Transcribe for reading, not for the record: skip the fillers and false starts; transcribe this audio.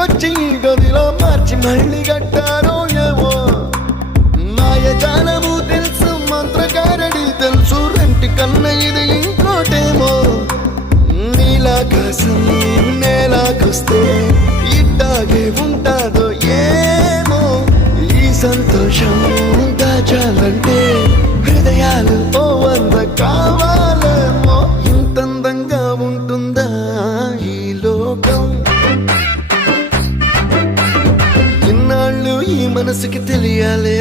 ఇంటికొచ్చి గదిలో మార్చి మళ్ళీ కట్టారో ఏమో మాయజాలము తెలుసు మంత్రకారడి తెలుసు రెంటి కన్న ఇది ఇంకోటేమో నీలాకాశం నేలాకొస్తే ఇట్టాగే ఉంటాదో ఏమో ఈ సంతోషం దాచాలంటే హృదయాలు ఓ వంద కావాలేమో ఇంతందంగా ఉంటుందా ఈ లోకం ఇన్నాళ్ళు ఈ మనసుకి తెలియాలే